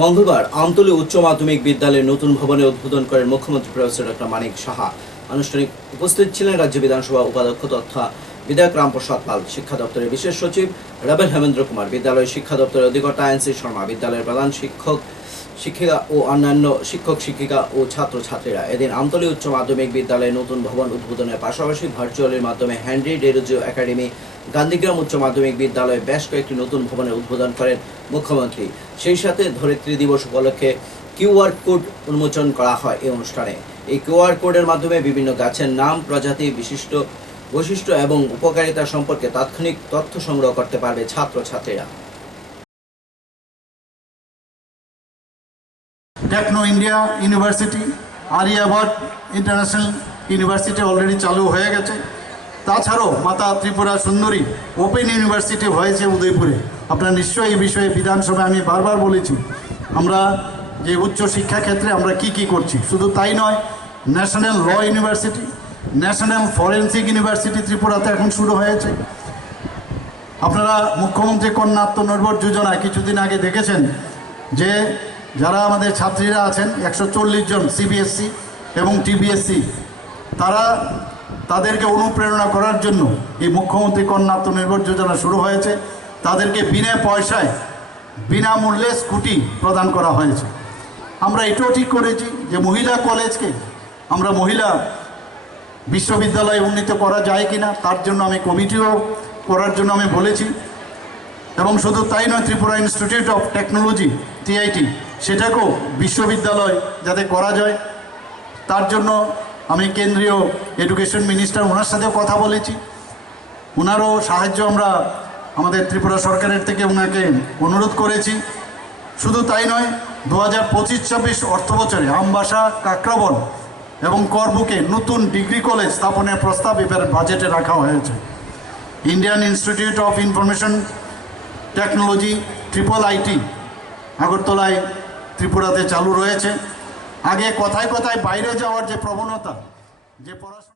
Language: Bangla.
মঙ্গলবার আমতলী উচ্চ মাধ্যমিক বিদ্যালয়ের নতুন ভবনে উদ্বোধন করেন মুখ্যমন্ত্রী প্রফেসর ডক্টর মানিক সাহা। আনুষ্ঠানিক উপস্থিত ছিলেন রাজ্য বিধানসভা উপাধ্যক্ষ তথা বিধায়ক রামপ্রসাদ পাল, শিক্ষা দপ্তরের বিশেষ সচিব রাবেল হেমেন্দ্র কুমার, বিদ্যালয় শিক্ষা দপ্তরের অধিকর্তা আইনসি শর্মা, বিদ্যালয়ের প্রধান শিক্ষক, শিক্ষিকা ও অন্যান্য শিক্ষক, শিক্ষিকা ও ছাত্র ছাত্রীরা এদিন আমতলী উচ্চ মাধ্যমিক বিদ্যালয়ে নতুন ভবন উদ্বোধনের পাশাপাশি ভার্চুয়ালের মাধ্যমে হ্যানরি ডেরোজিও একাডেমি, গান্ধীগ্রাম উচ্চ মাধ্যমিক বিদ্যালয়ে বেশ কয়েকটি নতুন ভবনের উদ্বোধন করেন মুখ্যমন্ত্রী। সেই সাথে ধরিত্রী দিবস উপলক্ষে কিউআর কোড উন্মোচন করা হয় এই অনুষ্ঠানে। এই কিউআর কোডের মাধ্যমে বিভিন্ন গাছের নাম, প্রজাতি, বিশিষ্ট বৈশিষ্ট্য এবং উপকারিতা সম্পর্কে তাৎক্ষণিক তথ্য সংগ্রহ করতে পারবে ছাত্রছাত্রীরা। Techno India university Aryabhatta international university already চালু হয়ে গেছে। তাছাড়াও মাতা ত্রিপুরা সুন্দরী ওপেন ইউনিভার্সিটি হয়েছে উদয়পুরে। আপনারা নিশ্চয়ই এই বিষয়ে বিধানসভায় আমি বারবার বলেছি, আমরা যে উচ্চ শিক্ষা ক্ষেত্রে আমরা কি কি করছি। শুধু তাই নয়, national law university national forensic university ত্রিপুরাতে এখন শুরু হয়েছে। আপনারা মুখ্যমন্ত্রী কন্যা আত্মনির্ভর যোজনায় কিছুদিন আগে দেখেছেন যে যারা আমাদের ছাত্রীরা আছেন, একশো চল্লিশ জন সিবিএসসি এবং টিবিএসসি তারা তাদেরকে অনুপ্রেরণা করার জন্য এই মুখ্যমন্ত্রী কন্যা আত্মনির্ভর যোজনা শুরু হয়েছে। তাদেরকে বিনা পয়সায়, বিনামূল্যে স্কুটি প্রদান করা হয়েছে। আমরা এটাও ঠিক করেছি যে মহিলা কলেজকে আমরা মহিলা বিশ্ববিদ্যালয়ে উন্নীত করা যায় কিনা, তার জন্য আমি কমিটিও করার জন্য আমি বলেছি। এবং শুধু তাই নয়, Tripura institute of technology TIT সেটাকেও বিশ্ববিদ্যালয় যাতে করা যায়, তার জন্য আমি কেন্দ্রীয় এডুকেশন মিনিস্টার ওনার সাথেও কথা বলেছি। ওনারও সাহায্য আমরা আমাদের ত্রিপুরা সরকারের থেকে ওনাকে অনুরোধ করেছি। শুধু তাই নয়, দু হাজার পঁচিশ, ছাব্বিশ অর্থ বছরে আমবাসা কাকরাবন এবং করবুকে নতুন ডিগ্রি কলেজ স্থাপনের প্রস্তাব এবার বাজেটে রাখা হয়েছে। Indian institute of information technology, triple IT, আগরতলায় ত্রিপুরাতে চালু রয়েছে। আগে কথায় কথায় বাইরে যাওয়ার যে প্রবণতা, যে পড়াশোনা